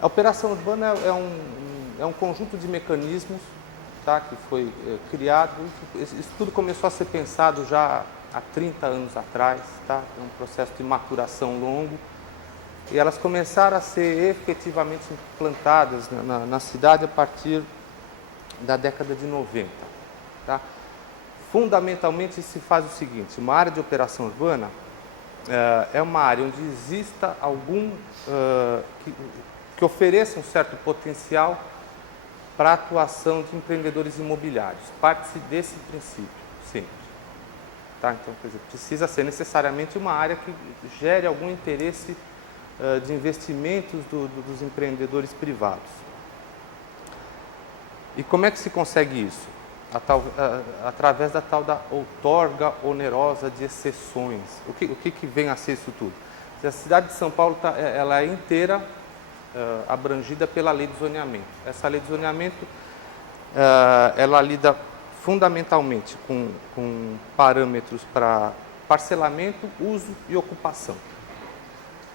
A operação urbana é um conjunto de mecanismos, tá, que foi criado. Isso tudo começou a ser pensado já há 30 anos atrás. Tá? É um processo de maturação longo. E elas começaram a ser efetivamente implantadas na cidade a partir da década de 90. Tá? Fundamentalmente se faz o seguinte: uma área de operação urbana é uma área onde exista algum que ofereça um certo potencial para a atuação de empreendedores imobiliários. Parte-se desse princípio, sempre. Tá? Então, quer dizer, precisa ser necessariamente uma área que gere algum interesse de investimentos dos empreendedores privados. E como é que se consegue isso? Através da tal da outorga onerosa de exceções. O que vem a ser isso tudo? A cidade de São Paulo ela é inteira abrangida pela lei de zoneamento. Essa lei de zoneamento ela lida fundamentalmente com parâmetros para parcelamento, uso e ocupação.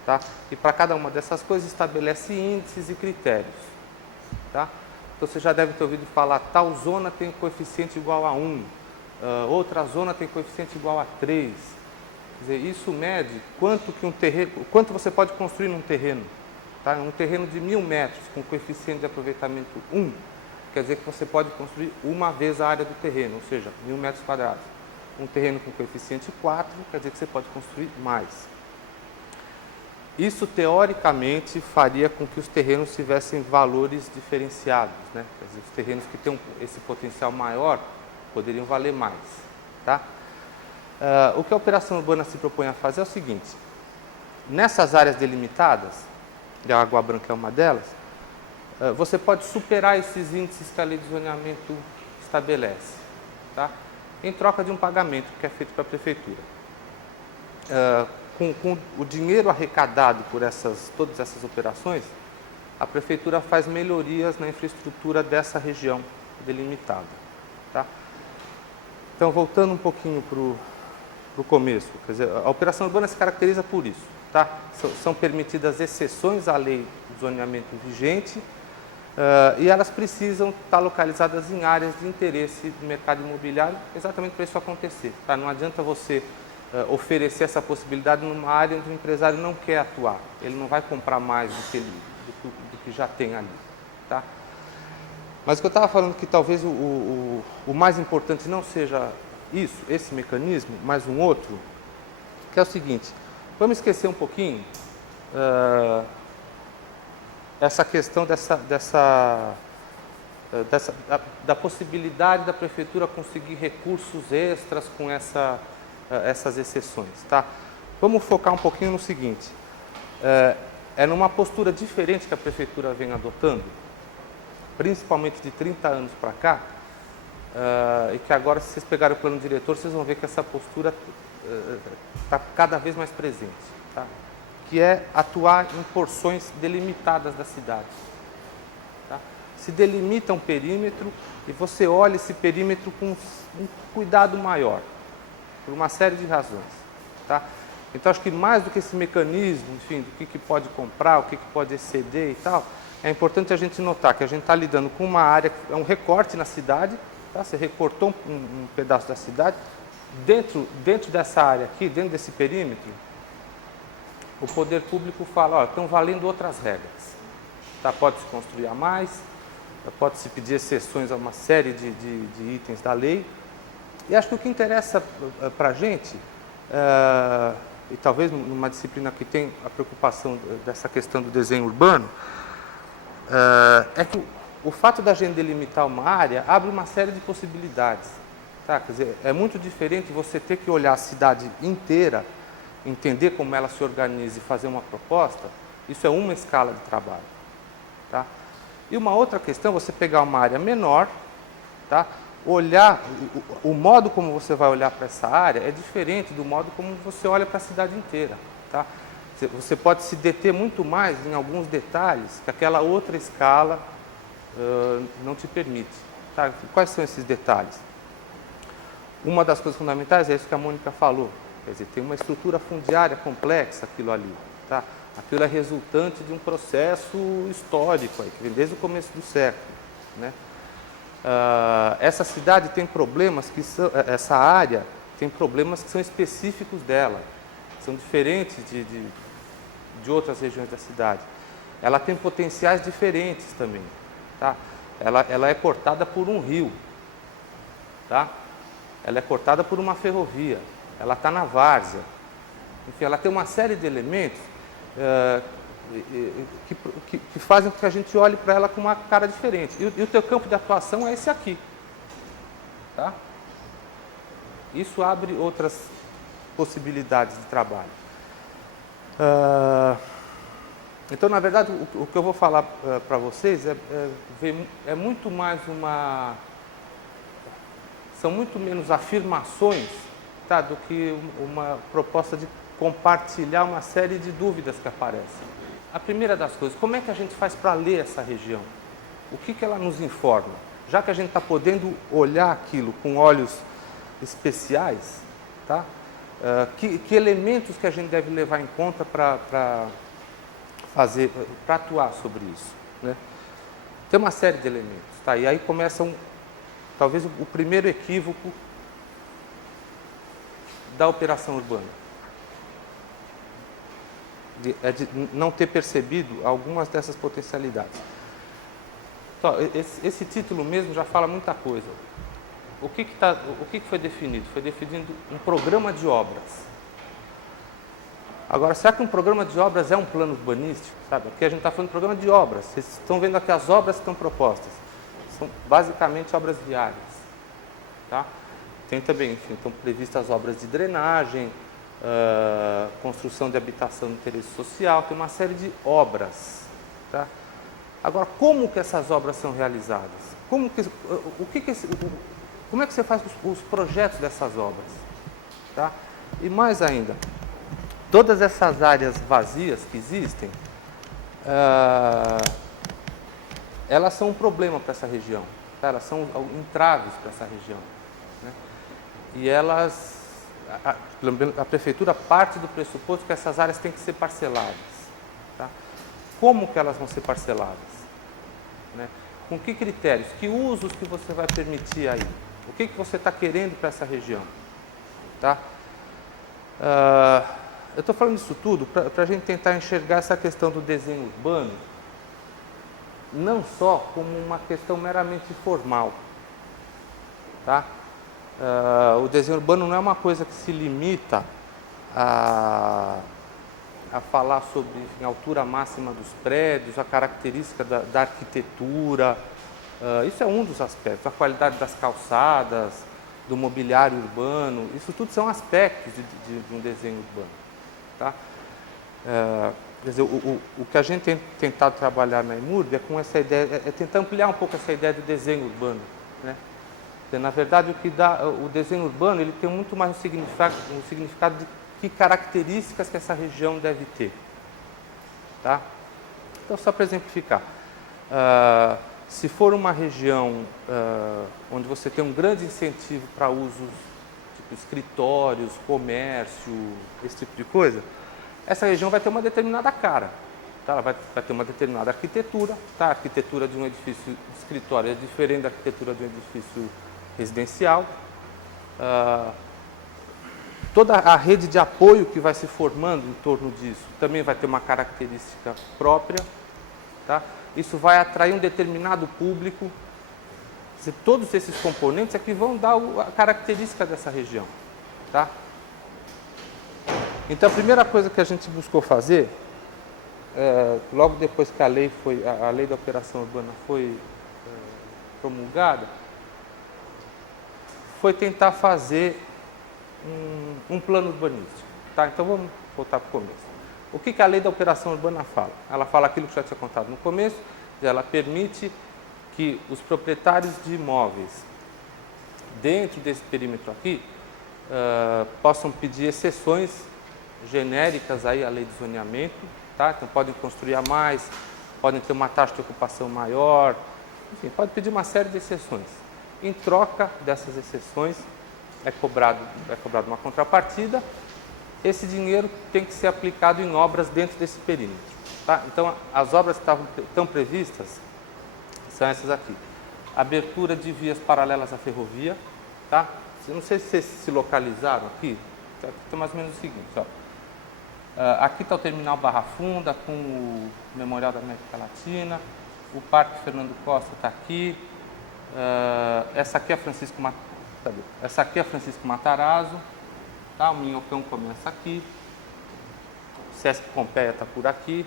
Tá? E para cada uma dessas coisas estabelece índices e critérios. Tá? Então você já deve ter ouvido falar, tal zona tem coeficiente igual a 1, outra zona tem coeficiente igual a 3. Quer dizer, isso mede quanto você pode construir num terreno. Tá? Um terreno de 1.000 metros com coeficiente de aproveitamento 1, quer dizer que você pode construir uma vez a área do terreno, ou seja, 1.000 metros quadrados. Um terreno com coeficiente 4, quer dizer que você pode construir mais. Isso, teoricamente, faria com que os terrenos tivessem valores diferenciados, né? Quer dizer, os terrenos que têm esse potencial maior poderiam valer mais. Tá? O que a operação urbana se propõe a fazer é o seguinte: nessas áreas delimitadas, e a Água Branca é uma delas, você pode superar esses índices que a lei de zoneamento estabelece, tá? Em troca de um pagamento que é feito para a prefeitura. Com o dinheiro arrecadado por todas essas operações, a prefeitura faz melhorias na infraestrutura dessa região delimitada. Tá? Então, voltando um pouquinho para o começo, quer dizer, a operação urbana se caracteriza por isso. Tá? São permitidas exceções à lei de zoneamento vigente e elas precisam estar localizadas em áreas de interesse do mercado imobiliário, exatamente para isso acontecer. Tá? Não adianta você oferecer essa possibilidade numa área onde o empresário não quer atuar. Ele não vai comprar mais do que já tem ali. Tá? Mas o que eu estava falando que talvez o mais importante não seja isso, esse mecanismo, mas um outro, que é o seguinte: vamos esquecer um pouquinho essa questão da possibilidade da prefeitura conseguir recursos extras com essas exceções. Tá? Vamos focar um pouquinho no seguinte: é numa postura diferente que a prefeitura vem adotando, principalmente de 30 anos para cá, e que agora, se vocês pegarem o plano diretor, vocês vão ver que essa postura está cada vez mais presente, tá? Que é atuar em porções delimitadas da cidade. Tá? Se delimita um perímetro e você olha esse perímetro com um cuidado maior, por uma série de razões. Tá? Então, acho que mais do que esse mecanismo, enfim, do que pode comprar, o que pode exceder e tal, é importante a gente notar que a gente está lidando com uma área, é um recorte na cidade, tá? Você recortou um pedaço da cidade. Dentro dessa área aqui, dentro desse perímetro, o poder público fala, ó, estão valendo outras regras. Tá? Pode-se construir a mais, pode-se pedir exceções a uma série de itens da lei. E acho que o que interessa para a gente, e talvez numa disciplina que tem a preocupação dessa questão do desenho urbano, é que o fato da gente delimitar uma área abre uma série de possibilidades. Tá? Quer dizer, é muito diferente você ter que olhar a cidade inteira, entender como ela se organiza e fazer uma proposta. Isso é uma escala de trabalho. Tá? E uma outra questão é você pegar uma área menor, tá? Olhar, o modo como você vai olhar para essa área é diferente do modo como você olha para a cidade inteira. Tá? Você pode se deter muito mais em alguns detalhes que aquela outra escala não te permite. Tá? Quais são esses detalhes? Uma das coisas fundamentais é isso que a Mônica falou. Quer dizer, tem uma estrutura fundiária complexa aquilo ali. Tá? Aquilo é resultante de um processo histórico aí, que vem desde o começo do século, né? Essa cidade tem problemas que são, essa área tem problemas que são específicos dela, são diferentes de outras regiões da cidade. Ela tem potenciais diferentes também, tá? Ela é cortada por um rio, tá? Ela é cortada por uma ferrovia, ela está na várzea. Enfim, ela tem uma série de elementos que fazem com que a gente olhe para ela com uma cara diferente. E o teu campo de atuação é esse aqui, tá? Isso abre outras possibilidades de trabalho. Então, na verdade, o que eu vou falar para vocês é muito mais são muito menos afirmações, tá, do que uma proposta de compartilhar uma série de dúvidas que aparecem. A primeira das coisas, como é que a gente faz para ler essa região? O que ela nos informa? Já que a gente está podendo olhar aquilo com olhos especiais, tá? Que elementos que a gente deve levar em conta para atuar sobre isso, né? Tem uma série de elementos, tá? E aí começa talvez o primeiro equívoco da operação urbana. É de não ter percebido algumas dessas potencialidades. Então, esse título mesmo já fala muita coisa. O que foi definido? Foi definido um programa de obras. Agora, será que um programa de obras é um plano urbanístico? Sabe? Aqui a gente está falando de programa de obras. Vocês estão vendo aqui as obras que estão propostas. São basicamente obras viárias. Tá? Tem também, enfim, estão previstas obras de drenagem, construção de habitação de interesse social, tem uma série de obras. Tá? Agora, como que essas obras são realizadas? Como é que você faz os projetos dessas obras? Tá? E mais ainda, todas essas áreas vazias que existem, elas são um problema para essa região, tá? Elas são entraves para essa região, né? E a prefeitura parte do pressuposto que essas áreas têm que ser parceladas. Tá? Como que elas vão ser parceladas? Né? Com que critérios? Que usos que você vai permitir aí? O que você está querendo para essa região? Tá? Eu estou falando isso tudo para a gente tentar enxergar essa questão do desenho urbano não só como uma questão meramente formal. Tá? O desenho urbano não é uma coisa que se limita a falar sobre, enfim, a altura máxima dos prédios, a característica da arquitetura. Isso é um dos aspectos, a qualidade das calçadas, do mobiliário urbano. Isso tudo são aspectos de um desenho urbano. Tá? Quer dizer, o que a gente tem tentado trabalhar na EMURB é com essa ideia, é tentar ampliar um pouco essa ideia do desenho urbano, né? Na verdade, o que dá o desenho urbano, ele tem muito mais um significado de que características que essa região deve ter. Tá? Então, só para exemplificar, se for uma região onde você tem um grande incentivo para usos tipo escritórios, comércio, esse tipo de coisa, essa região vai ter uma determinada cara. Tá? Ela vai ter uma determinada arquitetura. Tá? A arquitetura de um edifício de escritório é diferente da arquitetura de um edifício residencial. Toda a rede de apoio que vai se formando em torno disso também vai ter uma característica própria. Tá? Isso vai atrair um determinado público. Todos esses componentes é que vão dar a característica dessa região. Tá? Então, a primeira coisa que a gente buscou fazer, logo depois que a lei da operação urbana foi promulgada, foi tentar fazer um plano urbanístico. Tá? Então, vamos voltar para o começo. O que a lei da operação urbana fala? Ela fala aquilo que já tinha contado no começo, ela permite que os proprietários de imóveis dentro desse perímetro aqui possam pedir exceções genéricas aí à lei de zoneamento, tá? Então podem construir a mais, podem ter uma taxa de ocupação maior, enfim, pode pedir uma série de exceções. Em troca dessas exceções é cobrado uma contrapartida esse dinheiro tem que ser aplicado em obras dentro desse perímetro. Tá? Então, as obras que estão previstas são essas aqui. Abertura de vias paralelas à ferrovia. Tá? Eu não sei se vocês se localizaram aqui. Aqui está mais ou menos o seguinte. Ó. Aqui está o terminal Barra Funda, com o Memorial da América Latina. O Parque Fernando Costa está aqui. Essa aqui é Francisco Matarazzo. Tá? O Minhocão começa aqui. O Sesc Pompeia está por aqui.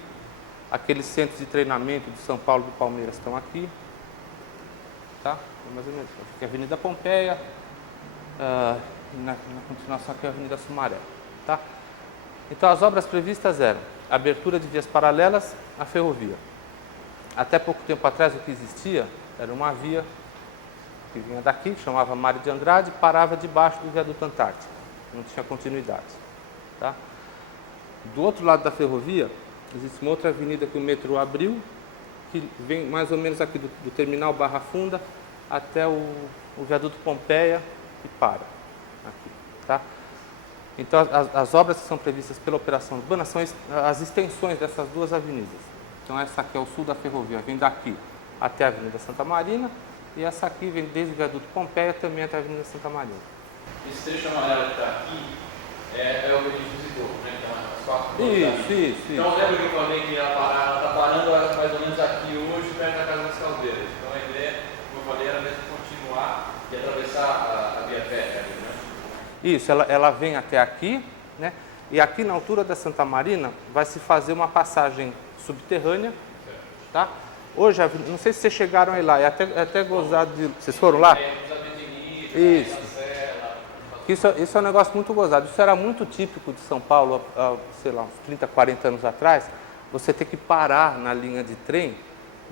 Aqueles centros de treinamento de São Paulo e do Palmeiras estão aqui. Tá? Mais ou menos. Aqui é a Avenida Pompeia. Na continuação aqui é a Avenida Sumaré. Tá? Então as obras previstas eram abertura de vias paralelas à ferrovia. Até pouco tempo atrás o que existia era uma via que vinha daqui, chamava Mário de Andrade, parava debaixo do viaduto Antártico. Não tinha continuidade. Tá? Do outro lado da ferrovia existe uma outra avenida que o metrô abriu, que vem mais ou menos aqui do terminal Barra Funda até o viaduto Pompeia e para aqui, tá? Então as obras que são previstas pela operação urbana são as extensões dessas duas avenidas. Então essa aqui é o sul da ferrovia, vem daqui até a Avenida Santa Marina, e essa aqui vem desde o viaduto Pompeia também até a Avenida Santa Marina. Esse trecho amarelo que está aqui é o que a gente visitou, né? Então, as 4 Isso. Então lembra que eu falei que ela está parando mais ou menos aqui hoje, perto da Casa das Caldeiras. Então a ideia, como eu falei, era mesmo continuar e atravessar a via férrea ali, né? Isso, ela vem até aqui, né? E aqui na altura da Santa Marina vai se fazer uma passagem subterrânea, tá? Hoje, não sei se vocês chegaram aí lá, é até gozado de... Vocês foram lá? Isso. Isso é um negócio muito gozado. Isso era muito típico de São Paulo, sei lá, uns 30, 40 anos atrás. Você ter que parar na linha de trem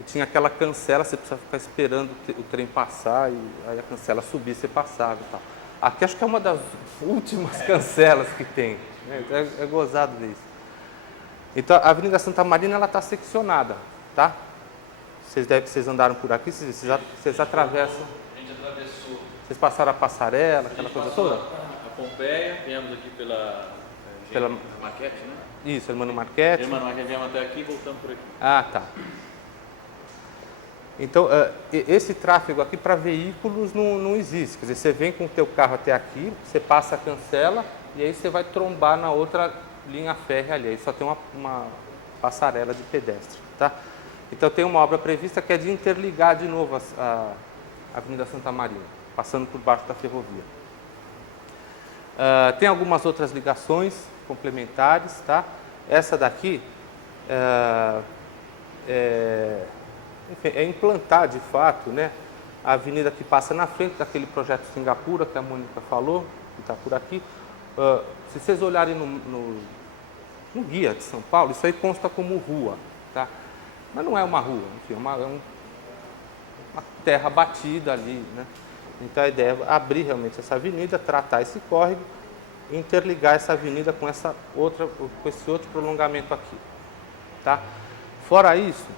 e tinha aquela cancela, você precisava ficar esperando o trem passar e aí a cancela subir, você passava e tal. Aqui acho que é uma das últimas cancelas que tem. É gozado ver isso. Então, a Avenida Santa Marina ela está seccionada, tá? Vocês andaram por aqui, vocês atravessam. A gente atravessou. Vocês passaram a passarela, aquela coisa toda? A Pompeia, viemos aqui pela Marquete, né? Isso, Hermano Marquete. Hermano Marquete, viemos até aqui e voltamos por aqui. Ah, tá. Então, esse tráfego aqui para veículos não existe. Quer dizer, você vem com o teu carro até aqui, você passa a cancela e aí você vai trombar na outra linha férrea ali. Aí só tem uma passarela de pedestre, tá? Então, tem uma obra prevista que é de interligar de novo a Avenida Santa Marina, passando por baixo da ferrovia. Tem algumas outras ligações complementares, tá? Essa daqui é implantar, de fato, né, a avenida que passa na frente daquele projeto Singapura, que a Mônica falou, que está por aqui. Se vocês olharem no guia de São Paulo, isso aí consta como rua, tá? Mas não é uma rua, enfim, é uma terra batida ali, né? Então a ideia é abrir realmente essa avenida, tratar esse córrego e interligar essa avenida com esse outro prolongamento aqui, tá? Fora isso,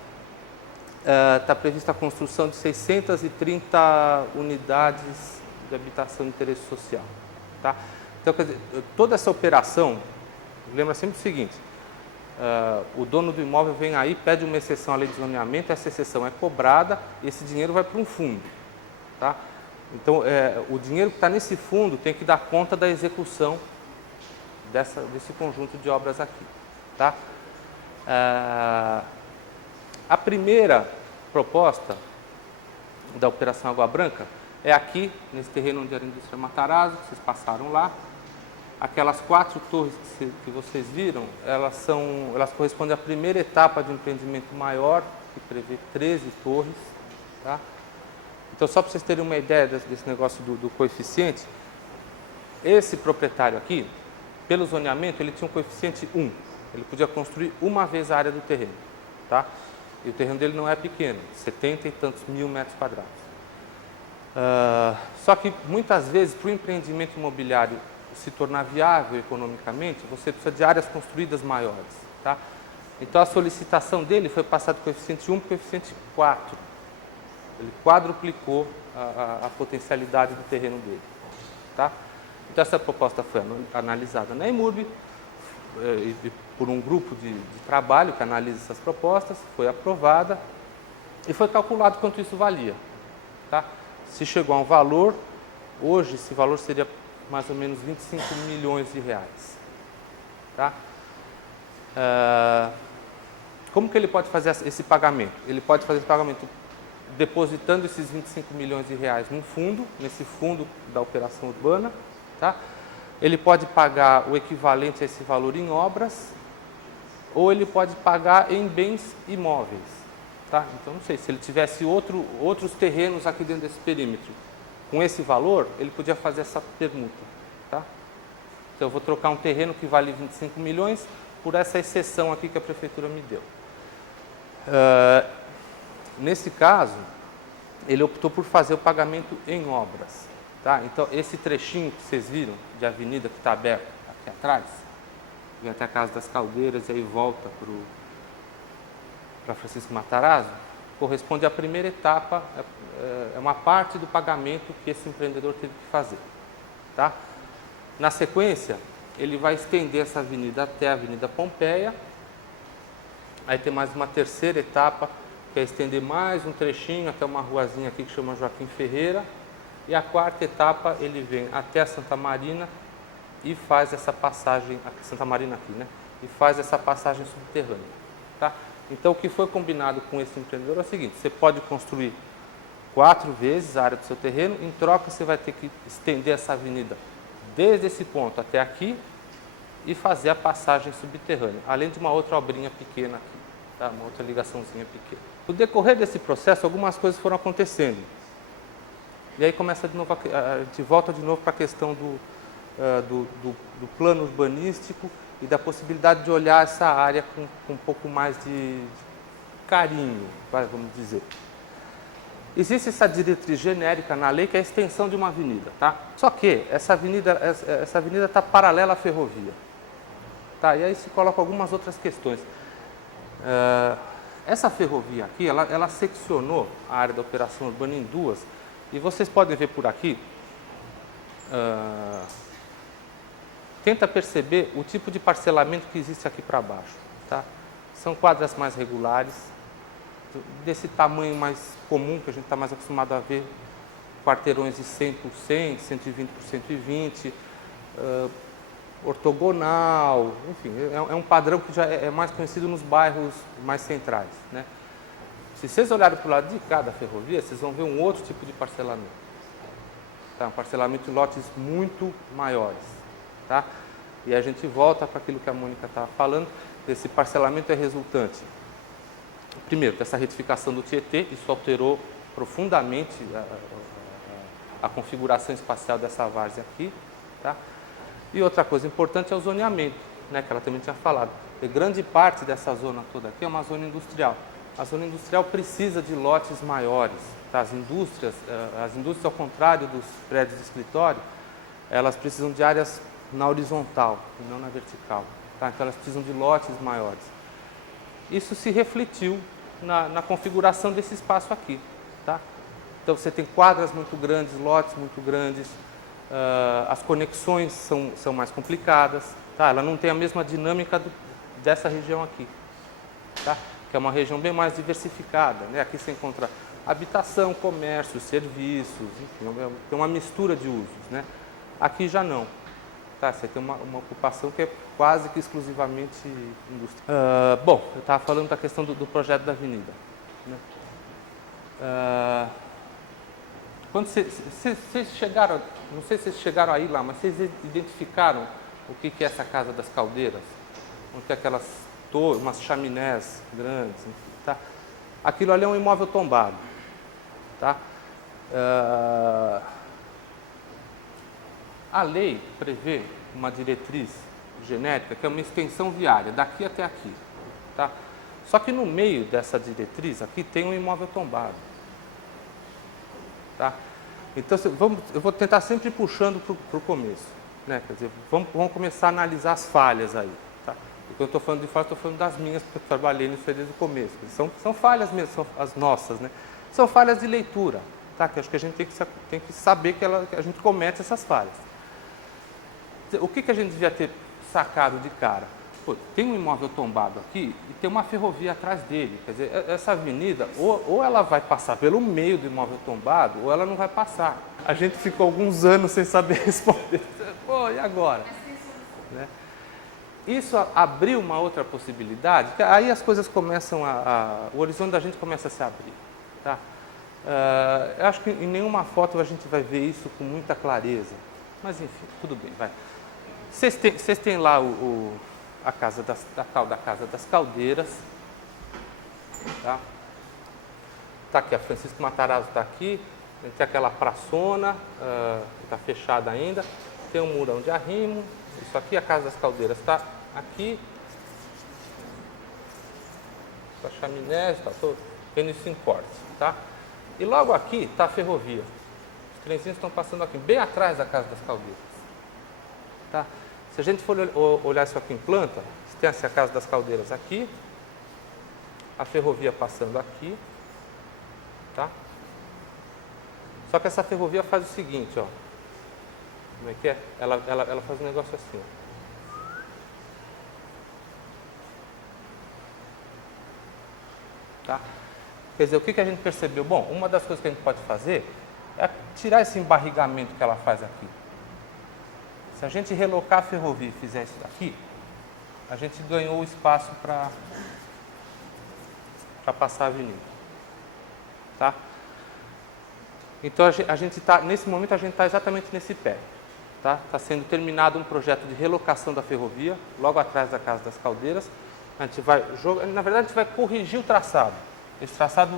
está prevista a construção de 630 unidades de habitação de interesse social, tá? Então, quer dizer, toda essa operação, lembra sempre o seguinte: o dono do imóvel vem aí, pede uma exceção à lei de zoneamento, essa exceção é cobrada e esse dinheiro vai para um fundo, tá? Então, o dinheiro que está nesse fundo tem que dar conta da execução desse conjunto de obras aqui, tá? A primeira proposta da Operação Água Branca é aqui, nesse terreno onde era a indústria Matarazzo, vocês passaram lá. Aquelas 4 torres que vocês viram, elas correspondem à primeira etapa de um empreendimento maior, que prevê 13 torres, tá? Então, só para vocês terem uma ideia desse negócio do coeficiente, esse proprietário aqui, pelo zoneamento, ele tinha um coeficiente 1. Ele podia construir uma vez a área do terreno, tá? E o terreno dele não é pequeno, 70 e tantos mil metros quadrados. Só que, muitas vezes, para o empreendimento imobiliário se tornar viável economicamente, você precisa de áreas construídas maiores, tá? Então, a solicitação dele foi passar do coeficiente 1 para o coeficiente 4. Ele quadruplicou a potencialidade do terreno dele, tá? Então, essa proposta foi analisada na EMURB, e por um grupo de trabalho que analisa essas propostas, foi aprovada e foi calculado quanto isso valia. Tá? Se chegou a um valor, hoje esse valor seria mais ou menos 25 milhões de reais. Tá? Como que ele pode fazer esse pagamento? Ele pode fazer esse pagamento depositando esses 25 milhões de reais num fundo, nesse fundo da operação urbana. Tá? Ele pode pagar o equivalente a esse valor em obras, ou ele pode pagar em bens imóveis. Tá? Então, não sei, se ele tivesse outros terrenos aqui dentro desse perímetro, com esse valor, ele podia fazer essa permuta. Tá? Então, eu vou trocar um terreno que vale 25 milhões por essa exceção aqui que a prefeitura me deu. Nesse caso, ele optou por fazer o pagamento em obras. Tá? Então, esse trechinho que vocês viram de avenida que está aberto aqui atrás, vem até a Casa das Caldeiras e aí volta para Francisco Matarazzo, corresponde à primeira etapa, é uma parte do pagamento que esse empreendedor teve que fazer. Tá? Na sequência, ele vai estender essa avenida até a Avenida Pompeia, aí tem mais uma terceira etapa, que é estender mais um trechinho até uma ruazinha aqui que chama Joaquim Ferreira, e a quarta etapa ele vem até a Santa Marina e faz essa passagem, Santa Marina aqui, né? E faz essa passagem subterrânea. Tá? Então, o que foi combinado com esse empreendedor é o seguinte: você pode construir 4 vezes a área do seu terreno, em troca você vai ter que estender essa avenida desde esse ponto até aqui e fazer a passagem subterrânea, além de uma outra obrinha pequena aqui, tá? Uma outra ligaçãozinha pequena. No decorrer desse processo, algumas coisas foram acontecendo. E aí começa de novo, a gente volta de novo para a questão do plano urbanístico e da possibilidade de olhar essa área com um pouco mais de carinho, vamos dizer. Existe essa diretriz genérica na lei que é a extensão de uma avenida, tá? Só que essa avenida está paralela à ferrovia. Tá? E aí se colocam algumas outras questões. Essa ferrovia aqui, ela seccionou a área da operação urbana em duas, e vocês podem ver por aqui, tenta perceber o tipo de parcelamento que existe aqui para baixo. Tá? São quadras mais regulares, desse tamanho mais comum, que a gente está mais acostumado a ver, quarteirões de 100 por 100, 120 por 120, ortogonal, enfim, é um padrão que já é mais conhecido nos bairros mais centrais. Né? Se vocês olharem para o lado de cá da ferrovia, vocês vão ver um outro tipo de parcelamento. Tá? Um parcelamento de lotes muito maiores. Tá? E a gente volta para aquilo que a Mônica estava falando. Esse parcelamento é resultante, primeiro, dessa retificação do Tietê. Isso alterou profundamente a configuração espacial dessa várzea aqui. Tá? E outra coisa importante é o zoneamento, né, que ela também tinha falado. E grande parte dessa zona toda aqui é uma zona industrial. A zona industrial precisa de lotes maiores. Tá? As indústrias, ao contrário dos prédios de escritório, elas precisam de áreas na horizontal e não na vertical. Tá? Então elas precisam de lotes maiores. Isso se refletiu na configuração desse espaço aqui. Tá? Então você tem quadras muito grandes, lotes muito grandes, as conexões são mais complicadas. Tá? Ela não tem a mesma dinâmica dessa região aqui. Tá? Que é uma região bem mais diversificada. Né? Aqui você encontra habitação, comércio, serviços, enfim, tem uma mistura de usos. Né? Aqui já não. Tá? Você tem uma ocupação que é quase que exclusivamente industrial. Bom, eu estava falando da questão do projeto da avenida. Né? Quando vocês chegaram, não sei se vocês chegaram aí lá, mas vocês identificaram o que é essa Casa das Caldeiras? Onde tem aquelas umas chaminés grandes, enfim, tá? Aquilo ali é um imóvel tombado, tá? A lei prevê uma diretriz genérica que é uma extensão viária, daqui até aqui, tá? Só que no meio dessa diretriz aqui tem um imóvel tombado, tá? Então eu vou tentar sempre ir puxando para o começo, né? Quer dizer, vamos começar a analisar as falhas aí. Quando eu estou falando de falhas, estou falando das minhas, porque eu trabalhei nisso desde o começo. São falhas mesmo, são as nossas, né? São falhas de leitura, tá? Que acho que a gente tem que saber que a gente comete essas falhas. O que a gente devia ter sacado de cara? pô, tem um imóvel tombado aqui e tem uma ferrovia atrás dele. Quer dizer, essa avenida, ou ela vai passar pelo meio do imóvel tombado, ou ela não vai passar. A gente ficou alguns anos sem saber responder. Pô, e agora? Né? Isso abriu uma outra possibilidade, que aí as coisas começam o horizonte da gente começa a se abrir. Tá? Eu acho que em nenhuma foto a gente vai ver isso com muita clareza. Mas enfim, tudo bem, vai. Vocês têm lá a casa tal da Casa das Caldeiras. Tá? Tá aqui, a Francisco Matarazzo está aqui. Tem aquela praçona, que está fechada ainda. Tem um murão de arrimo. Isso aqui, a Casa das Caldeiras está aqui. A chaminé, estou vendo isso em corte. Tá? E logo aqui está a ferrovia. Os trenzinhos estão passando aqui, bem atrás da Casa das Caldeiras. Tá? Se a gente for olhar isso aqui em planta, você tem a Casa das Caldeiras aqui, a ferrovia passando aqui, tá? Só que essa ferrovia faz o seguinte, ó. Como é que é? Ela faz um negócio assim, ó. Tá? Quer dizer, o que a gente percebeu? Bom, uma das coisas que a gente pode fazer é tirar esse embarrigamento que ela faz aqui. Se a gente relocar a ferrovia e fizer isso daqui, a gente ganhou o espaço para passar a avenida. Tá? Então, nesse momento, a gente está exatamente nesse pé. Tá? Está sendo terminado um projeto de relocação da ferrovia, logo atrás da Casa das Caldeiras. A gente vai na verdade, a gente vai corrigir o traçado. Esse traçado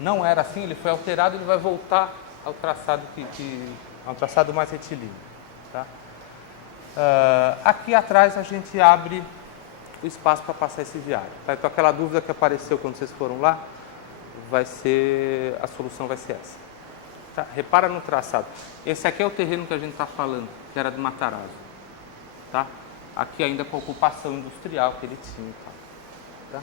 não era assim, ele foi alterado, ele vai voltar ao traçado ao traçado mais retilíneo. Tá? Aqui atrás a gente abre o espaço para passar esse viário. Tá? Então aquela dúvida que apareceu quando vocês foram lá, a solução vai ser essa. Tá? Repara no traçado. Esse aqui é o terreno que a gente está falando, que era do Matarazzo. Tá? Aqui ainda com a ocupação industrial que ele tinha. Tá?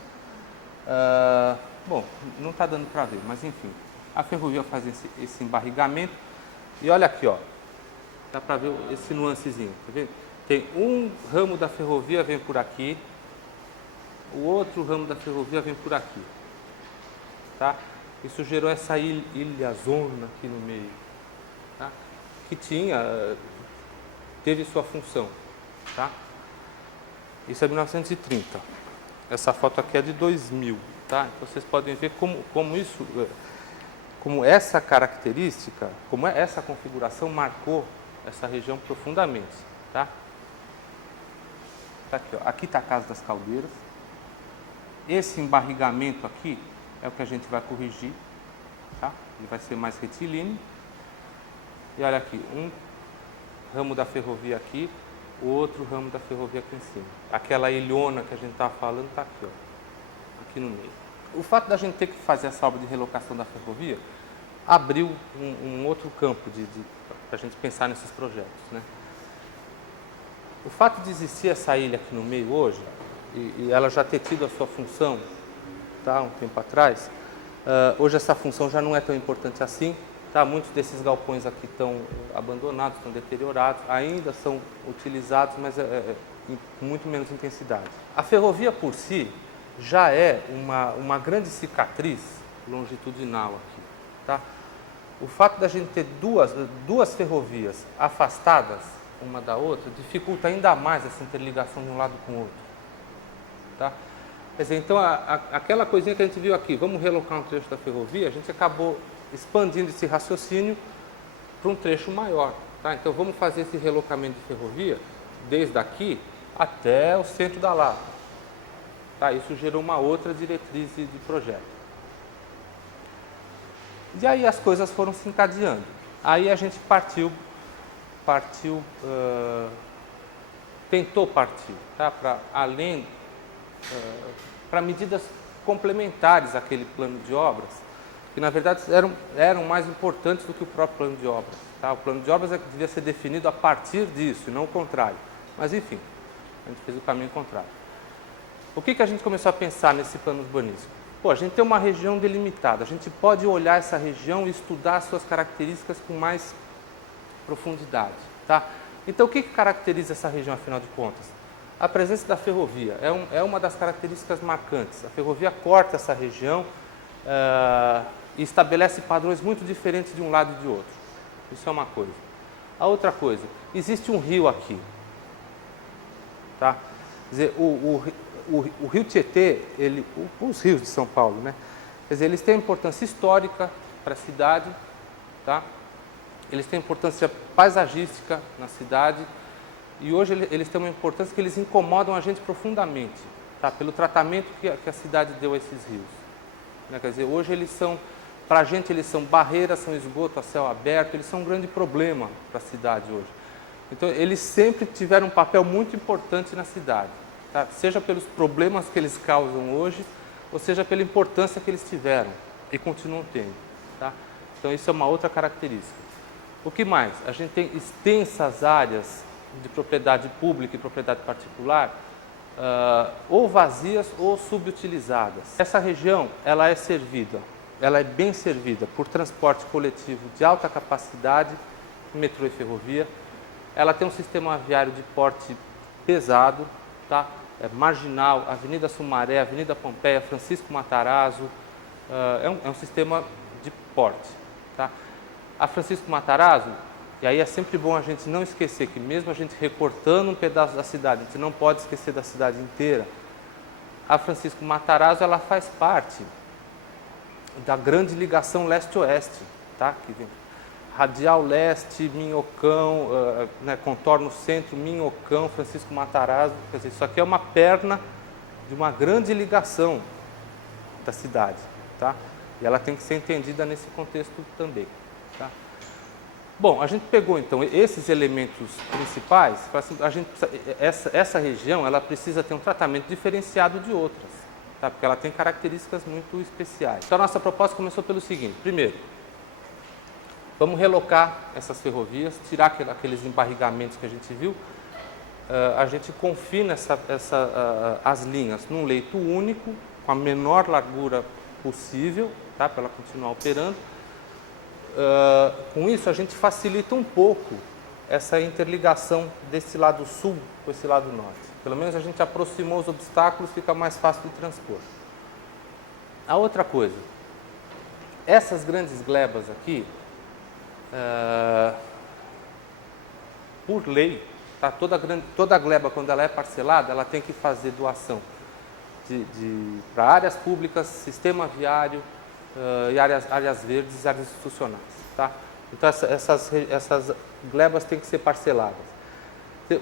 Bom, não está dando para ver, mas enfim. A ferrovia faz esse embarrigamento. E olha aqui, ó. Dá para ver esse nuancezinho, tá vendo? Tem um ramo da ferrovia vem por aqui, o outro ramo da ferrovia vem por aqui. Tá? Isso gerou essa ilhazona aqui no meio, tá? Que teve sua função. Tá? Isso é 1930. Essa foto aqui é de 2000. Tá? Então vocês podem ver como essa característica, como essa configuração marcou essa região profundamente. Tá? Tá aqui, ó. Aqui está a Casa das Caldeiras. Esse embarrigamento aqui é o que a gente vai corrigir. Tá? Ele vai ser mais retilíneo. E olha aqui, um ramo da ferrovia aqui, o outro ramo da ferrovia aqui em cima. Aquela ilhona que a gente estava falando está aqui, ó, aqui no meio. O fato da gente ter que fazer essa obra de relocação da ferrovia abriu um outro campo para a gente pensar nesses projetos. Né? O fato de existir essa ilha aqui no meio hoje, e ela já ter tido a sua função, tá, um tempo atrás, hoje essa função já não é tão importante assim. Tá? Muitos desses galpões aqui estão abandonados, estão deteriorados, ainda são utilizados, mas com muito menos intensidade. A ferrovia por si já é uma grande cicatriz longitudinal aqui. Tá? O fato da gente ter duas ferrovias afastadas uma da outra dificulta ainda mais essa interligação de um lado com o outro. Tá? Quer dizer, então, aquela coisinha que a gente viu aqui, vamos relocar um trecho da ferrovia, a gente acabou expandindo esse raciocínio para um trecho maior. Tá? Então, vamos fazer esse relocamento de ferrovia desde aqui até o centro da Lapa. Tá? Isso gerou uma outra diretriz de projeto. E aí as coisas foram se encadeando. Aí a gente tentou partir, tá? Para além, para medidas complementares àquele plano de obras, que na verdade eram mais importantes do que o próprio plano de obras. Tá? O plano de obras é que devia ser definido a partir disso, e não o contrário. Mas enfim, a gente fez o caminho contrário. O que a gente começou a pensar nesse plano urbanístico? Pô, a gente tem uma região delimitada, a gente pode olhar essa região e estudar as suas características com mais profundidade. Tá? Então, o que caracteriza essa região, afinal de contas? A presença da ferrovia é uma das características marcantes. A ferrovia corta essa região e estabelece padrões muito diferentes de um lado e de outro. Isso é uma coisa. A outra coisa, existe um rio aqui. Tá? Quer dizer, o rio Tietê, os rios de São Paulo, né? Quer dizer, eles têm importância histórica para a cidade, tá? Eles têm importância paisagística na cidade e hoje eles têm uma importância que eles incomodam a gente profundamente, tá? Pelo tratamento que a cidade deu a esses rios. Né? Quer dizer, hoje eles são, para a gente, eles são barreiras, são esgoto a céu aberto, eles são um grande problema para a cidade hoje. Então, eles sempre tiveram um papel muito importante na cidade, tá? Seja pelos problemas que eles causam hoje, ou seja pela importância que eles tiveram e continuam tendo, tá? Então, isso é uma outra característica. O que mais? A gente tem extensas áreas de propriedade pública e propriedade particular, ou vazias ou subutilizadas. Essa região, ela é bem servida por transporte coletivo de alta capacidade, metrô e ferrovia. Ela tem um sistema viário de porte pesado, tá? Marginal, Avenida Sumaré, Avenida Pompeia, Francisco Matarazzo, é um sistema de porte. Tá? A Francisco Matarazzo, e aí é sempre bom a gente não esquecer que mesmo a gente recortando um pedaço da cidade, a gente não pode esquecer da cidade inteira. A Francisco Matarazzo, ela faz parte da grande ligação leste-oeste, tá? Que vem Radial Leste, Minhocão, contorno centro, Minhocão, Francisco Matarazzo. Quer dizer, isso aqui é uma perna de uma grande ligação da cidade, tá? E ela tem que ser entendida nesse contexto também, tá? Bom, a gente pegou então esses elementos principais, essa região ela precisa ter um tratamento diferenciado de outras, tá? Porque ela tem características muito especiais. Então a nossa proposta começou pelo seguinte: primeiro, vamos relocar essas ferrovias, tirar aqueles embarrigamentos que a gente viu. A gente confina as linhas num leito único, com a menor largura possível, tá? Para ela continuar operando. Com isso, a gente facilita um pouco essa interligação desse lado sul com esse lado norte. Pelo menos a gente aproximou os obstáculos, fica mais fácil de transpor. A outra coisa, essas grandes glebas aqui, por lei, tá? Toda gleba, quando ela é parcelada, ela tem que fazer doação para áreas públicas, sistema viário e áreas verdes e áreas institucionais. Tá? Então, essas glebas têm que ser parceladas.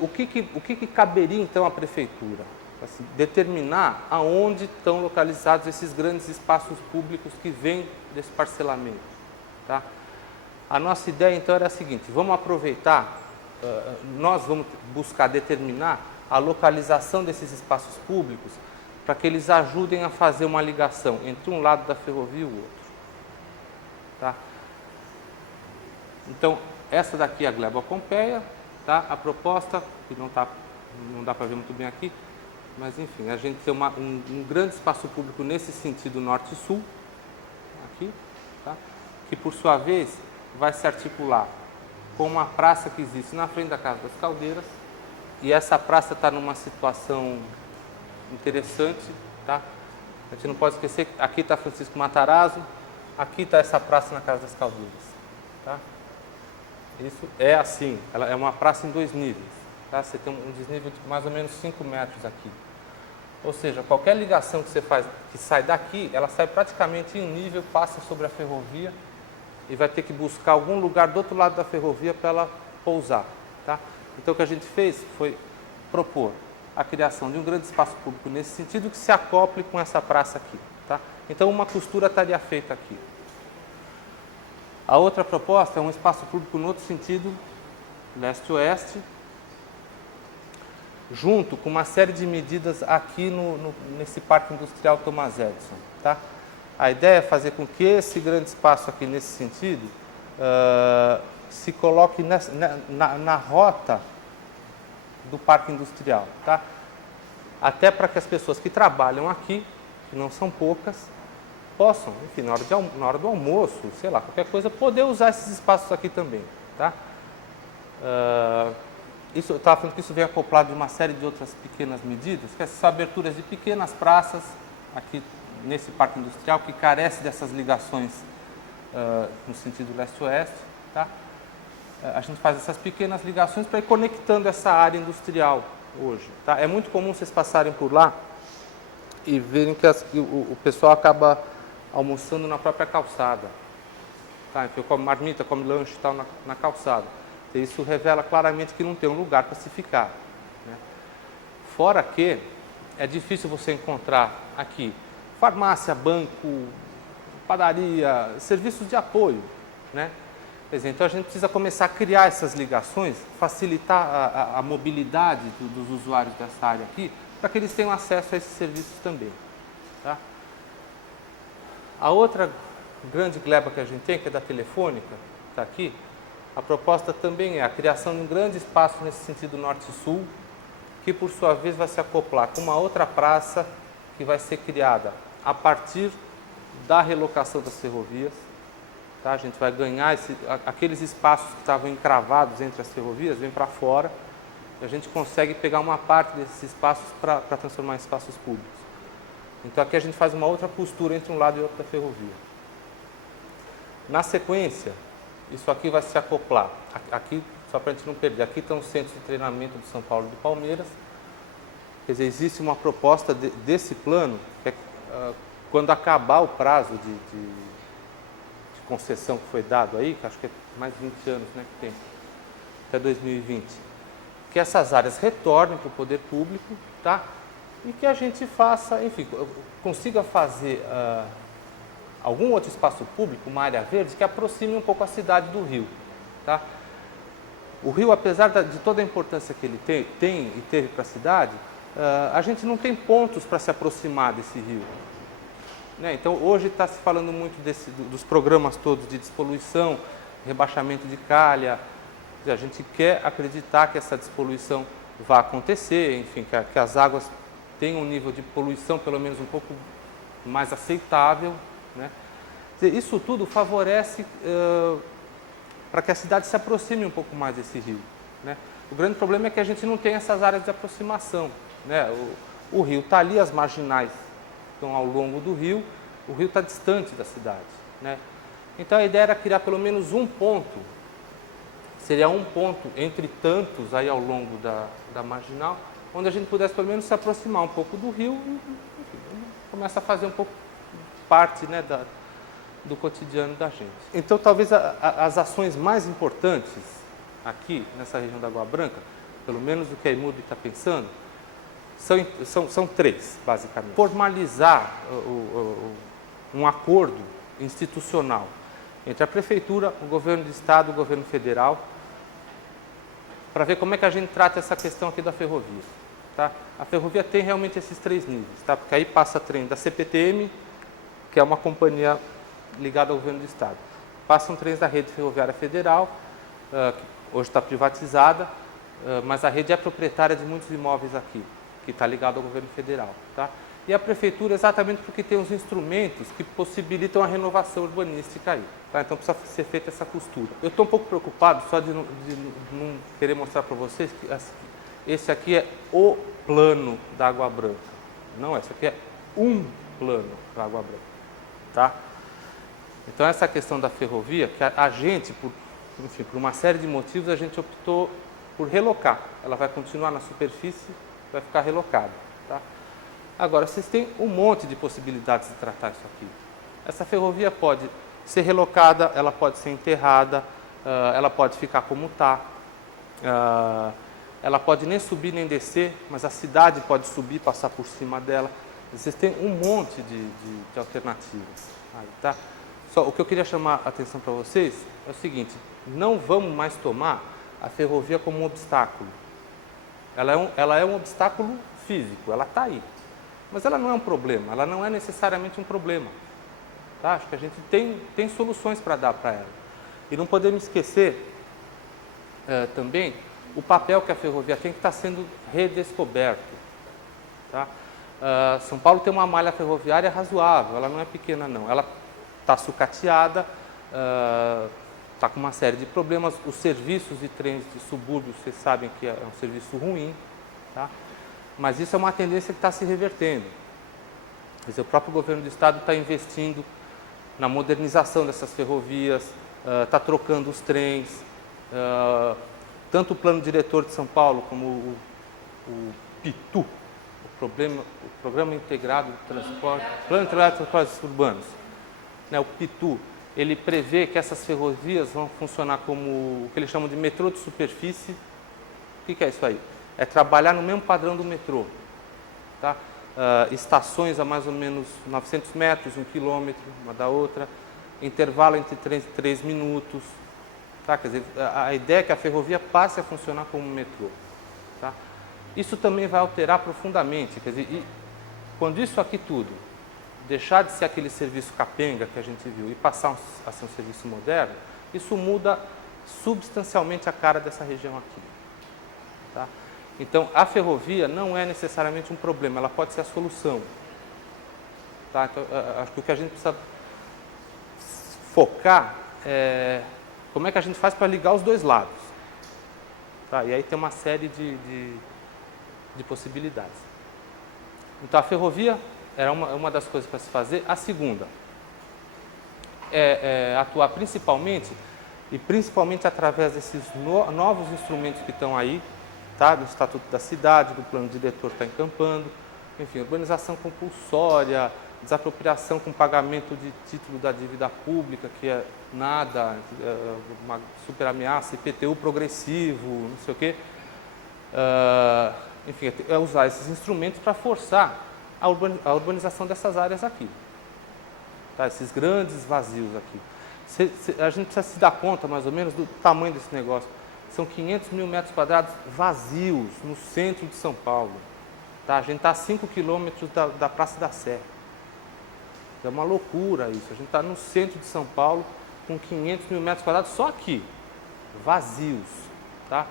O que caberia, então, à prefeitura? Assim, determinar aonde estão localizados esses grandes espaços públicos que vêm desse parcelamento. Tá? A nossa ideia, então, era a seguinte: vamos aproveitar, nós vamos buscar determinar a localização desses espaços públicos para que eles ajudem a fazer uma ligação entre um lado da ferrovia e o outro. Tá? Então, essa daqui é a gleba Pompeia, tá? A proposta, que não dá para ver muito bem aqui, mas enfim, a gente tem um grande espaço público nesse sentido norte-sul, aqui, tá? Que por sua vez vai se articular com uma praça que existe na frente da Casa das Caldeiras, e essa praça está numa situação interessante, tá? A gente não pode esquecer que aqui está Francisco Matarazzo, aqui está essa praça na Casa das Caldeiras, tá? Isso é assim, ela é uma praça em 2 níveis, tá? Você tem um desnível de mais ou menos 5 metros aqui. Ou seja, qualquer ligação que você faz, que sai daqui, ela sai praticamente em nível, passa sobre a ferrovia e vai ter que buscar algum lugar do outro lado da ferrovia para ela pousar, tá? Então o que a gente fez foi propor a criação de um grande espaço público nesse sentido que se acople com essa praça aqui, tá? Então uma costura estaria feita aqui. A outra proposta é um espaço público no outro sentido, leste-oeste, junto com uma série de medidas aqui nesse Parque Industrial Thomas Edison, tá? A ideia é fazer com que esse grande espaço aqui nesse sentido se coloque na rota do Parque Industrial, tá? Até para que as pessoas que trabalham aqui, que não são poucas, possam, enfim, na hora do almoço, sei lá, qualquer coisa, poder usar esses espaços aqui também, tá? isso, eu estava falando que isso vem acoplado de uma série de outras pequenas medidas, que são aberturas de pequenas praças, aqui nesse parque industrial, que carece dessas ligações no sentido leste-oeste. Tá? A gente faz essas pequenas ligações para ir conectando essa área industrial hoje. Tá? É muito comum vocês passarem por lá e verem que o pessoal acaba almoçando na própria calçada. Tá? Então, come marmita, come lanche e tal na calçada. Então, isso revela claramente que não tem um lugar para se ficar. Né? Fora que é difícil você encontrar aqui farmácia, banco, padaria, serviços de apoio. Né? Quer dizer, então a gente precisa começar a criar essas ligações, facilitar a mobilidade dos usuários dessa área aqui, para que eles tenham acesso a esses serviços também. Tá? A outra grande gleba que a gente tem, que é da Telefônica, está aqui, a proposta também é a criação de um grande espaço nesse sentido norte-sul, que por sua vez vai se acoplar com uma outra praça que vai ser criada a partir da relocação das ferrovias. Tá? A gente vai ganhar aqueles espaços que estavam encravados entre as ferrovias, vem para fora, e a gente consegue pegar uma parte desses espaços para transformar em espaços públicos. Então aqui a gente faz uma outra costura entre um lado e outro da ferrovia. Na sequência, isso aqui vai se acoplar. Aqui, só para a gente não perder, aqui estão os centros de treinamento de São Paulo e do Palmeiras. Quer dizer, existe uma proposta desse plano, que é quando acabar o prazo de concessão que foi dado aí, que acho que é mais de 20 anos, né, que tem, até 2020, que essas áreas retornem para o poder público, tá? E que a gente faça, enfim, consiga fazer algum outro espaço público, uma área verde, que aproxime um pouco a cidade do Rio. Tá? O Rio, apesar de toda a importância que ele tem e teve para a cidade, a gente não tem pontos para se aproximar desse rio. Né? Então, hoje está se falando muito dos programas todos de despoluição, rebaixamento de calha. A gente quer acreditar que essa despoluição vai acontecer, enfim, que as águas tenham um nível de poluição pelo menos um pouco mais aceitável. Né? Isso tudo favorece para que a cidade se aproxime um pouco mais desse rio. Né? O grande problema é que a gente não tem essas áreas de aproximação. Né? O rio está ali, as marginais estão ao longo do rio, o rio está distante da cidade. Né? Então a ideia era criar pelo menos um ponto, seria um ponto entre tantos aí ao longo da marginal, onde a gente pudesse pelo menos se aproximar um pouco do rio e enfim, começa a fazer um pouco parte, né, do cotidiano da gente. Então talvez as ações mais importantes aqui nessa região da Água Branca, pelo menos o que a IMURB está pensando, são três, basicamente. Formalizar um acordo institucional entre a Prefeitura, o Governo do Estado e o Governo Federal, para ver como é que a gente trata essa questão aqui da ferrovia. Tá? A ferrovia tem realmente esses três níveis, tá? Porque aí passa trem da CPTM, que é uma companhia ligada ao Governo do Estado. Passam trens da Rede Ferroviária Federal, que hoje está privatizada, mas a rede é proprietária de muitos imóveis aqui, que está ligado ao Governo Federal. Tá? E a Prefeitura exatamente porque tem os instrumentos que possibilitam a renovação urbanística aí. Tá? Então precisa ser feita essa costura. Eu estou um pouco preocupado só de não querer mostrar para vocês que esse aqui é o plano da Água Branca. Não, esse aqui é um plano da Água Branca. Tá? Então essa questão da ferrovia, que a gente, por uma série de motivos, a gente optou por relocar. Ela vai continuar na superfície, vai ficar relocada. Tá? Agora, vocês têm um monte de possibilidades de tratar isso aqui. Essa ferrovia pode ser relocada, ela pode ser enterrada, ela pode ficar como está, ela pode nem subir nem descer, mas a cidade pode subir, passar por cima dela. Vocês têm um monte de alternativas. Aí, tá? Só o que eu queria chamar a atenção para vocês é o seguinte: não vamos mais tomar a ferrovia como um obstáculo. Ela é um obstáculo físico, ela está aí. Mas ela não é um problema, ela não é necessariamente um problema. Tá? Acho que a gente tem soluções para dar para ela. E não podemos esquecer também o papel que a ferrovia tem, que está sendo redescoberto. Tá? São Paulo tem uma malha ferroviária razoável, ela não é pequena não. Ela está sucateada, está com uma série de problemas. Os serviços de trens de subúrbios, vocês sabem que é um serviço ruim, tá? Mas isso é uma tendência que está se revertendo. Quer dizer, o próprio governo do estado está investindo na modernização dessas ferrovias, está trocando os trens, tanto o plano diretor de São Paulo como o PITU, o Programa Integrado de Transporte, Plano Integrado de Transportes Urbanos, né, o PITU, ele prevê que essas ferrovias vão funcionar como o que eles chamam de metrô de superfície. O que é isso aí? É trabalhar no mesmo padrão do metrô, tá? Estações a mais ou menos 900 metros, 1 quilômetro, uma da outra, intervalo entre 3 minutos. Tá? Quer dizer, a ideia é que a ferrovia passe a funcionar como um metrô. Tá? Isso também vai alterar profundamente. Quer dizer, quando isso aqui tudo deixar de ser aquele serviço capenga que a gente viu e passar a ser um serviço moderno, isso muda substancialmente a cara dessa região aqui. Tá? Então, a ferrovia não é necessariamente um problema, ela pode ser a solução. Tá? Então, acho que o que a gente precisa focar é como é que a gente faz para ligar os dois lados. Tá? E aí tem uma série de possibilidades. Então, a ferrovia era uma das coisas para se fazer. A segunda é atuar principalmente através desses novos instrumentos que estão aí, tá? Do Estatuto da Cidade, do Plano Diretor está encampando, enfim, urbanização compulsória, desapropriação com pagamento de título da dívida pública, que é nada, uma super ameaça, IPTU progressivo, não sei o quê. Enfim, é usar esses instrumentos para forçar a urbanização dessas áreas aqui. Tá? Esses grandes vazios aqui. A gente precisa se dar conta, mais ou menos, do tamanho desse negócio. São 500 mil metros quadrados vazios no centro de São Paulo. Tá? A gente está a 5 quilômetros da Praça da Sé. É uma loucura isso. A gente está no centro de São Paulo com 500 mil metros quadrados só aqui, vazios. Tá?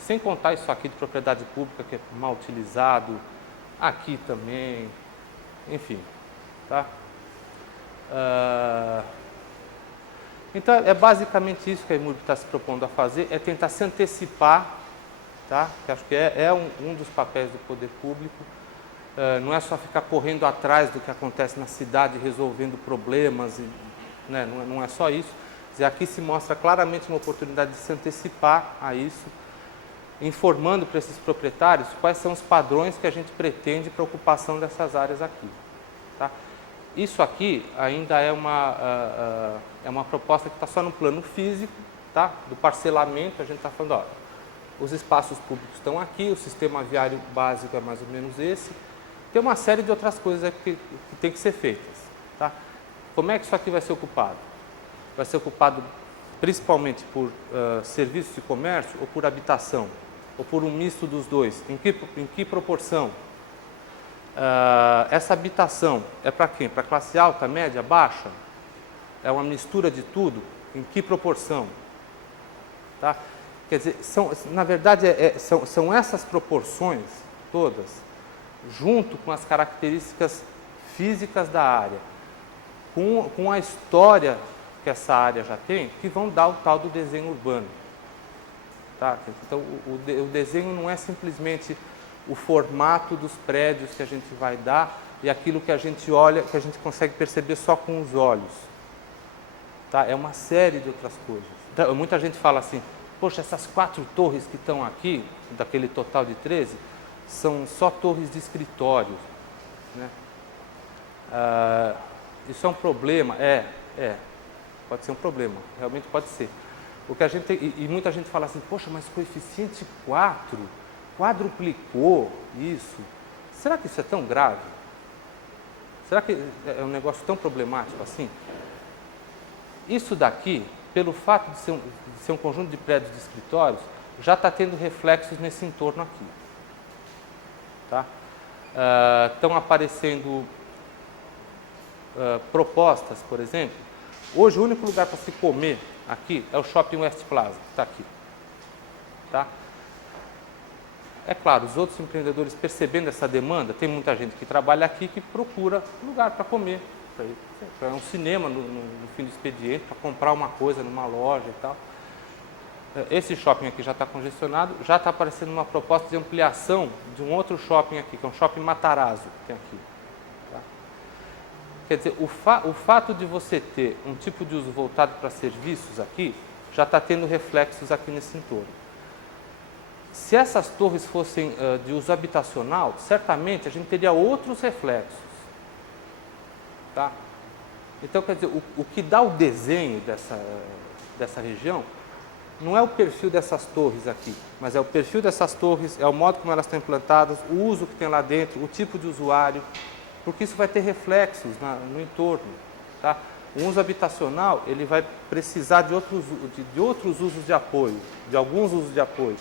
Sem contar isso aqui de propriedade pública que é mal utilizado, aqui também, enfim. Tá? Então, é basicamente isso que a EMURB está se propondo a fazer, é tentar se antecipar, tá? Que acho que é um dos papéis do poder público. Não é só ficar correndo atrás do que acontece na cidade, resolvendo problemas, né? Não é só isso. Quer dizer, aqui se mostra claramente uma oportunidade de se antecipar a isso, informando para esses proprietários quais são os padrões que a gente pretende para a ocupação dessas áreas aqui. Tá? Isso aqui ainda é uma proposta que está só no plano físico, tá? Do parcelamento. A gente está falando, ó, os espaços públicos estão aqui, o sistema viário básico é mais ou menos esse. Tem uma série de outras coisas que tem que ser feitas. Tá? Como é que isso aqui vai ser ocupado? Vai ser ocupado principalmente por serviços de comércio ou por habitação? Ou por um misto dos dois? Em que proporção? Essa habitação é para quem? Para classe alta, média, baixa? É uma mistura de tudo? Em que proporção? Tá? Quer dizer, na verdade, são essas proporções todas, junto com as características físicas da área, com a história que essa área já tem, que vão dar o tal do desenho urbano. Tá? Então, o desenho não é simplesmente o formato dos prédios que a gente vai dar e aquilo que a gente olha, que a gente consegue perceber só com os olhos. Tá? É uma série de outras coisas. Então, muita gente fala assim, poxa, essas 4 torres que estão aqui, daquele total de 13, são só torres de escritórios. Né? Isso é um problema? Pode ser um problema, realmente pode ser. O que a gente e muita gente fala assim, poxa, mas coeficiente 4 quadruplicou isso. Será que isso é tão grave? Será que é um negócio tão problemático assim? Isso daqui, pelo fato de ser um conjunto de prédios de escritórios, já está tendo reflexos nesse entorno aqui. Tá? Estão aparecendo propostas, por exemplo. Hoje o único lugar para se comer aqui é o Shopping West Plaza, que está aqui. Tá? É claro, os outros empreendedores percebendo essa demanda, tem muita gente que trabalha aqui que procura lugar para comer para ir para um cinema no fim do expediente, para comprar uma coisa numa loja e tal. Esse shopping aqui já está congestionado, já está aparecendo uma proposta de ampliação de um outro shopping aqui, que é um shopping Matarazzo, que tem aqui. Tá? Quer dizer, o fato de você ter um tipo de uso voltado para serviços aqui, já está tendo reflexos aqui nesse entorno. Se essas torres fossem de uso habitacional, certamente a gente teria outros reflexos. Tá? Então, quer dizer, o que dá o desenho dessa região não é o perfil dessas torres aqui, mas é o perfil dessas torres, é o modo como elas estão implantadas, o uso que tem lá dentro, o tipo de usuário, porque isso vai ter reflexos no entorno. Tá? O uso habitacional ele vai precisar de outros usos de apoio, de alguns usos de apoio.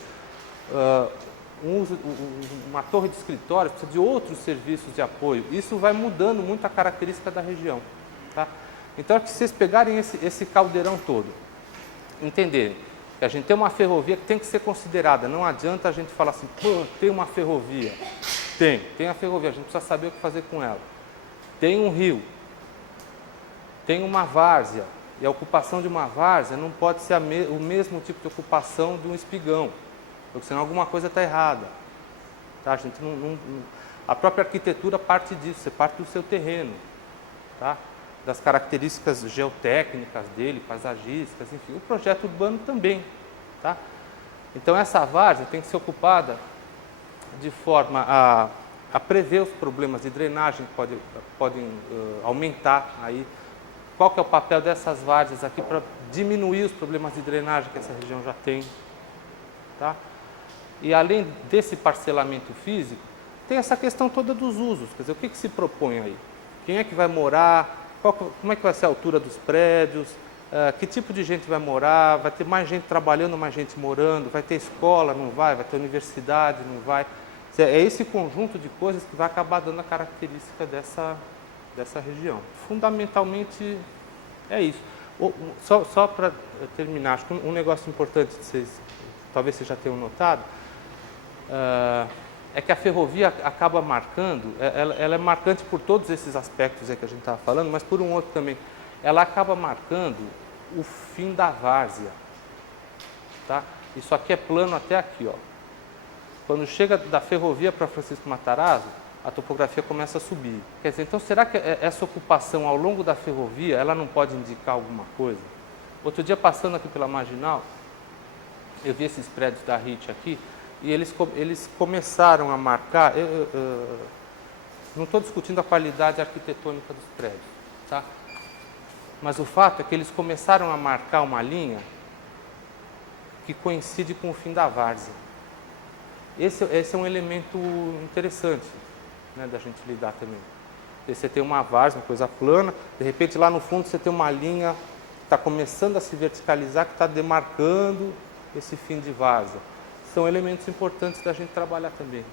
Uma torre de escritório precisa de outros serviços de apoio. Isso vai mudando muito a característica da região. Tá? Então, é que vocês pegarem esse caldeirão todo, entenderem que a gente tem uma ferrovia que tem que ser considerada. Não adianta a gente falar assim, pô, tem uma ferrovia. Tem a ferrovia, a gente precisa saber o que fazer com ela. Tem um rio, tem uma várzea, e a ocupação de uma várzea não pode ser o mesmo tipo de ocupação de um espigão, porque senão alguma coisa está errada. Tá? A gente a própria arquitetura parte disso, você parte do seu terreno, tá? Das características geotécnicas dele, paisagísticas, enfim. O projeto urbano também. Tá? Então, essa várzea tem que ser ocupada de forma a prever os problemas de drenagem que podem aumentar. Aí. Qual que é o papel dessas várzeas aqui para diminuir os problemas de drenagem que essa região já tem. Tá? E, além desse parcelamento físico, tem essa questão toda dos usos. Quer dizer, o que se propõe aí? Quem é que vai morar? Como é que vai ser a altura dos prédios, que tipo de gente vai morar, vai ter mais gente trabalhando, mais gente morando, vai ter escola, não vai ter universidade, não vai. É esse conjunto de coisas que vai acabar dando a característica dessa região. Fundamentalmente é isso. Só para terminar, acho que um negócio importante, talvez vocês já tenham notado, é que a ferrovia acaba marcando, ela é marcante por todos esses aspectos aí que a gente estava falando, mas por um outro também, ela acaba marcando o fim da várzea. Tá? Isso aqui é plano até aqui. Ó. Quando chega da ferrovia para Francisco Matarazzo, a topografia começa a subir. Quer dizer, então será que essa ocupação ao longo da ferrovia, ela não pode indicar alguma coisa? Outro dia, passando aqui pela Marginal, eu vi esses prédios da RIT aqui, e eles começaram a marcar, não estou discutindo a qualidade arquitetônica dos prédios, tá? Mas o fato é que eles começaram a marcar uma linha que coincide com o fim da várzea. Esse é um elemento interessante, né, da gente lidar também. Você tem uma várzea, uma coisa plana, de repente lá no fundo você tem uma linha que está começando a se verticalizar, que está demarcando esse fim de várzea. São elementos importantes da gente trabalhar também.